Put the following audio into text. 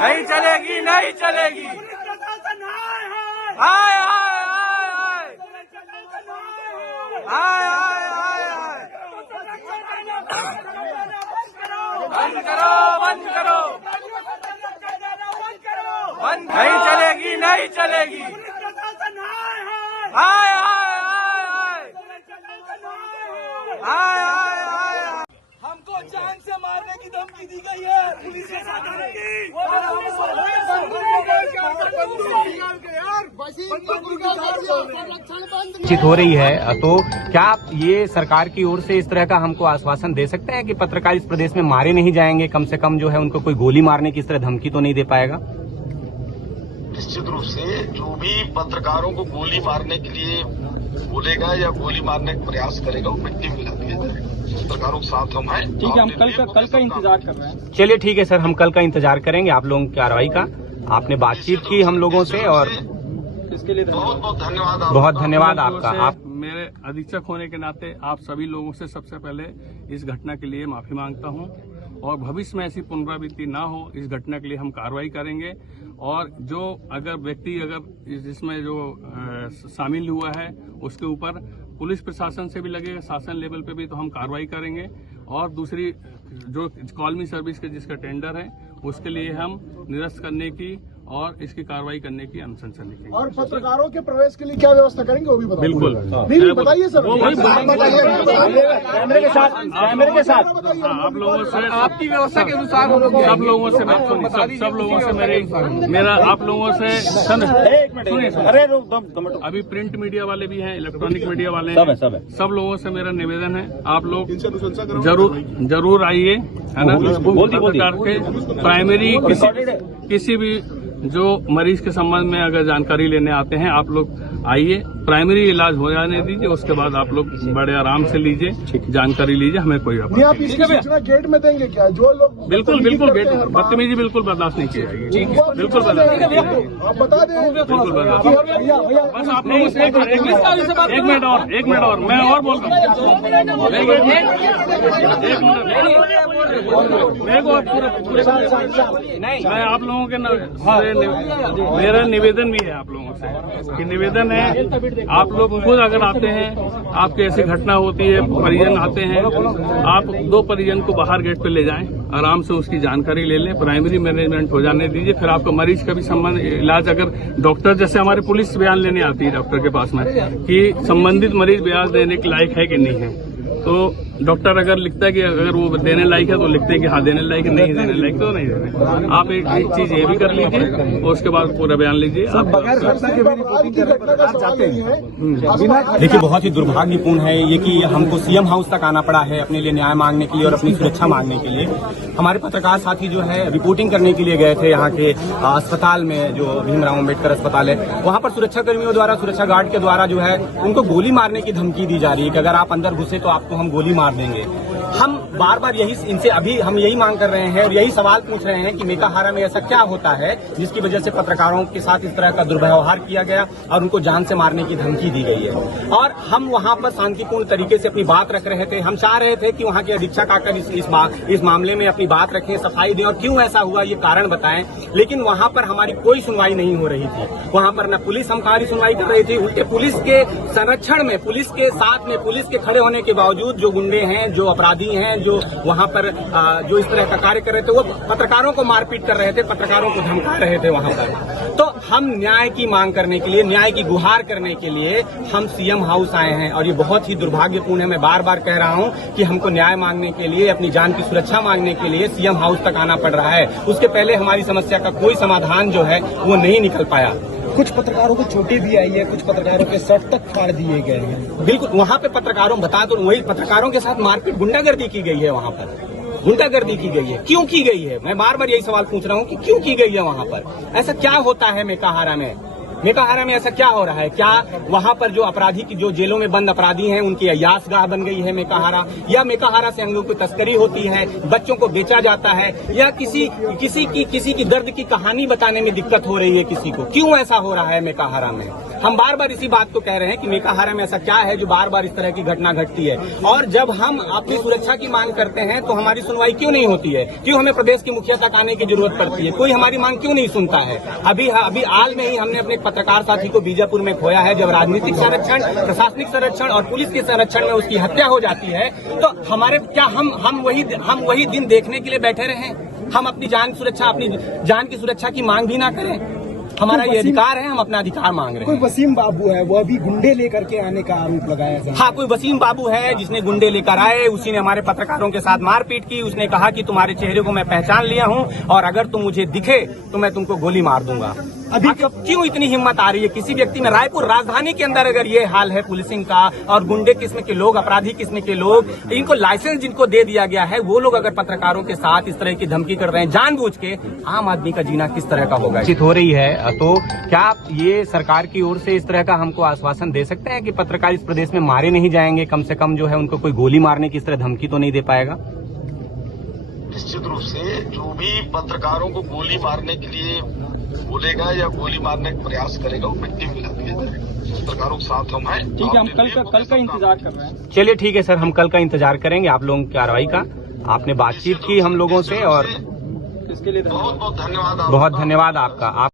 नहीं चलेगी, नहीं चलेगी। हाय हाय हाय हाय हाय हाय हाय हाय। बंद करो, बंद करो, बंद। नहीं चलेगी, नहीं चलेगी। हाय हाय हाय हाय हाय हाय हाय। हमको जान से मारने की धमकी दी गई है पुलिस के साथ। चित हो रही है, तो क्या आप ये सरकार की ओर से इस तरह का हमको आश्वासन दे सकते हैं कि पत्रकार इस प्रदेश में मारे नहीं जाएंगे, कम से कम जो है उनको कोई गोली मारने की इस तरह धमकी तो नहीं दे पाएगा? निश्चित रूप से जो भी पत्रकारों को गोली मारने के लिए बोलेगा या गोली मारने का प्रयास करेगा वो मिट्टी मिला दिया जाएगा। पत्रकारों के साथ हम हैं। ठीक है, हम कल का इंतजार कर रहे हैं। चलिए ठीक है सर, हम कल का इंतजार करेंगे आप लोगों की कार्रवाई का। आपने बातचीत की हम लोगों से और इसके लिए बहुत बहुत धन्यवाद। बहुत धन्यवाद आपका। आप मेरे अधीक्षक होने के नाते आप सभी लोगों से सबसे पहले इस घटना के लिए माफी मांगता हूं और भविष्य में ऐसी पुनरावृत्ति ना हो इस घटना के लिए हम कार्रवाई करेंगे। और जो अगर व्यक्ति जिसमें जो शामिल हुआ है उसके ऊपर पुलिस प्रशासन से भी लगेगा, शासन लेवल पे भी तो हम कार्रवाई करेंगे। और दूसरी जो कॉलमी सर्विस के जिसका टेंडर है उसके लिए हम निरस्त करने की और इसकी कार्रवाई करने की अनुशंसा लिखेंगे। और पत्रकारों के प्रवेश के लिए क्या व्यवस्था करेंगे वो भी बताइए। बिल्कुल नहीं बताइए सर, कैमरे के साथ आप लोगों से आपकी व्यवस्था के अनुसार सब लोगों से सब लोगों से मेरा आप लोगों से सुनिए। अरे अभी प्रिंट मीडिया वाले भी हैं, इलेक्ट्रॉनिक मीडिया वाले हैं, सब लोगों से मेरा निवेदन है आप लोग जरूर आइए, है ना। पत्रकार के प्राइमरी किसी भी जो मरीज के संबंध में अगर जानकारी लेने आते हैं आप लोग आइए, प्राइमरी इलाज हो जाने दीजिए, उसके बाद आप लोग बड़े आराम से लीजिए, जानकारी लीजिए, हमें कोई नहीं। आप इसकी सूचना गेट में देंगे क्या? जो लोग बिल्कुल गेट बदतमीजी बिल्कुल बर्दाश्त नहीं की जाएगी, बिल्कुल बर्दाश्त नहीं की जाएगी, आप बता दें। बिल्कुल बर्दाश्त। बस आप लोगों से एक मिनट और मैं और बोल रहा हूँ। मैं आप लोगों के मेरा निवेदन भी है आप लोगों से कि निवेदन है आप लोग खुद अगर आते हैं, आपकी ऐसी घटना होती है, परिजन आते हैं, आप 2 परिजन को बाहर गेट पे ले जाएं, आराम से उसकी जानकारी ले लें, प्राइमरी मैनेजमेंट हो जाने दीजिए। फिर आपका मरीज का भी संबंध इलाज, अगर डॉक्टर जैसे हमारी पुलिस बयान लेने आती है डॉक्टर के पास में कि संबंधित मरीज बयान देने के लायक है कि नहीं है, तो डॉक्टर अगर लिखता है कि अगर वो देने लायक है तो लिखते हैं कि हाँ देने लायक है, नहीं देने लायक तो नहीं देने। आप एक चीज ये भी कर लीजिए और उसके बाद पूरा बयान लीजिए। देखिए, बहुत ही दुर्भाग्यपूर्ण है ये कि हमको सीएम हाउस तक आना पड़ा है अपने लिए न्याय मांगने के लिए और अपनी सुरक्षा मांगने के लिए। हमारे पत्रकार साथी जो है रिपोर्टिंग करने के लिए गए थे यहाँ के अस्पताल में, जो भीमराव अम्बेडकर अस्पताल है, वहाँ पर सुरक्षा कर्मियों द्वारा, सुरक्षा गार्ड के द्वारा जो है उनको गोली मारने की धमकी दी जा रही है कि अगर आप अंदर घुसे तो आपको हम गोली मार देंगे। हम बार बार इनसे अभी हम यही मांग कर रहे हैं और यही सवाल पूछ रहे हैं कि मेकाहारा में ऐसा क्या होता है जिसकी वजह से पत्रकारों के साथ इस तरह का दुर्व्यवहार किया गया और उनको जान से मारने की धमकी दी गई है। और हम वहां पर शांतिपूर्ण तरीके से अपनी बात रख रहे थे। हम चाह रहे थे कि वहां के अधीक्षक आकर इस मामले में अपनी बात रखें, सफाई दें और क्यों ऐसा हुआ ये कारण बताएं, लेकिन वहां पर हमारी कोई सुनवाई नहीं हो रही थी। वहां पर न पुलिस हमारी सुनवाई कर रही थी, उल्टे पुलिस के संरक्षण में, पुलिस के साथ में, पुलिस के खड़े होने के बावजूद जो गुंडे हैं, जो अपराधी हैं, जो वहां पर जो इस तरह का कार्य कर रहे थे, वो पत्रकारों को मारपीट कर रहे थे, पत्रकारों को धमका रहे थे वहां पर। तो हम न्याय की मांग करने के लिए, न्याय की गुहार करने के लिए हम सीएम हाउस आए हैं और ये बहुत ही दुर्भाग्यपूर्ण है। मैं बार बार कह रहा हूं कि हमको न्याय मांगने के लिए, अपनी जान की सुरक्षा मांगने के लिए सीएम हाउस तक आना पड़ रहा है। उसके पहले हमारी समस्या का कोई समाधान जो है वो नहीं निकल पाया। कुछ पत्रकारों को चोटें भी आई है, कुछ पत्रकारों के शर्ट तक फाड़ दिए गए हैं। बिल्कुल, वहाँ पे पत्रकारों बता दो, वही पत्रकारों के साथ मारपीट, गुंडागर्दी की गई है वहाँ पर, गुंडागर्दी की गई है। क्यों की गई है? मैं बार बार यही सवाल पूछ रहा हूँ कि क्यों की गई है वहाँ पर? ऐसा क्या होता है मेकाहारा में? मेकाहारा में ऐसा क्या हो रहा है? क्या वहाँ पर जो अपराधी की जो जेलों में बंद अपराधी हैं उनकी अयासगाह बन गई है मेकाहारा, या मेकाहारा से अंगों की तस्करी होती है, बच्चों को बेचा जाता है, या किसी की दर्द की कहानी बताने में दिक्कत हो रही है किसी को? क्यों ऐसा हो रहा है मेकाहारा में? हम बार बार इसी बात को कह रहे हैं कि मेकाहारा में ऐसा क्या है जो बार बार इस तरह की घटना घटती है, और जब हम अपनी सुरक्षा की मांग करते हैं तो हमारी सुनवाई क्यों नहीं होती है? क्यों हमें प्रदेश की मुखिया तक आने की जरूरत पड़ती है? कोई हमारी मांग क्यों नहीं सुनता है? अभी हाल में ही हमने अपने पत्रकार साथी को बीजापुर में खोया है। जब राजनीतिक संरक्षण, प्रशासनिक संरक्षण और पुलिस के संरक्षण में उसकी हत्या हो जाती है तो हमारे क्या हम वही दिन देखने के लिए बैठे रहे? हम अपनी जान की सुरक्षा की मांग भी ना करें? हमारा ये अधिकार है, हम अपना अधिकार मांग रहे कोई हैं। वसीम बाबू है, वो अभी गुंडे लेकर के आने का आरोप लगाया जा रहा है। हाँ, कोई वसीम बाबू है जिसने गुंडे लेकर आए, उसी ने हमारे पत्रकारों के साथ मारपीट की। उसने कहा कि तुम्हारे चेहरे को मैं पहचान लिया हूँ और अगर तुम मुझे दिखे तो मैं तुमको गोली मार दूंगा। अभी क्यों इतनी हिम्मत आ रही है किसी व्यक्ति में? रायपुर राजधानी के अंदर अगर ये हाल है पुलिसिंग का, और गुंडे किस्म के लोग, अपराधी किस्म के लोग, इनको लाइसेंस जिनको दे दिया गया है, वो लोग अगर पत्रकारों के साथ इस तरह की धमकी कर रहे हैं जानबूझ के, आम आदमी का जीना किस तरह का होगा? हो रही है तो क्या आप ये सरकार की ओर से इस तरह का हमको आश्वासन दे सकते हैं कि पत्रकार इस प्रदेश में मारे नहीं जाएंगे? कम से कम जो है उनको कोई गोली मारने की इस तरह धमकी तो नहीं दे पाएगा? निश्चित रूप से जो भी पत्रकारों को गोली मारने के लिए बोलेगा या गोली मारने का प्रयास करेगा वो मिट्टी में मिला दिया जाएगा। पत्रकारों के साथ हम हैं। ठीक है, हम कल का इंतजार कर रहे हैं। चलिए ठीक है सर, हम कल का इंतजार करेंगे आप लोगों की कार्रवाई का। आपने बातचीत की हम लोगों से और इसके लिए बहुत बहुत धन्यवाद। बहुत धन्यवाद आपका।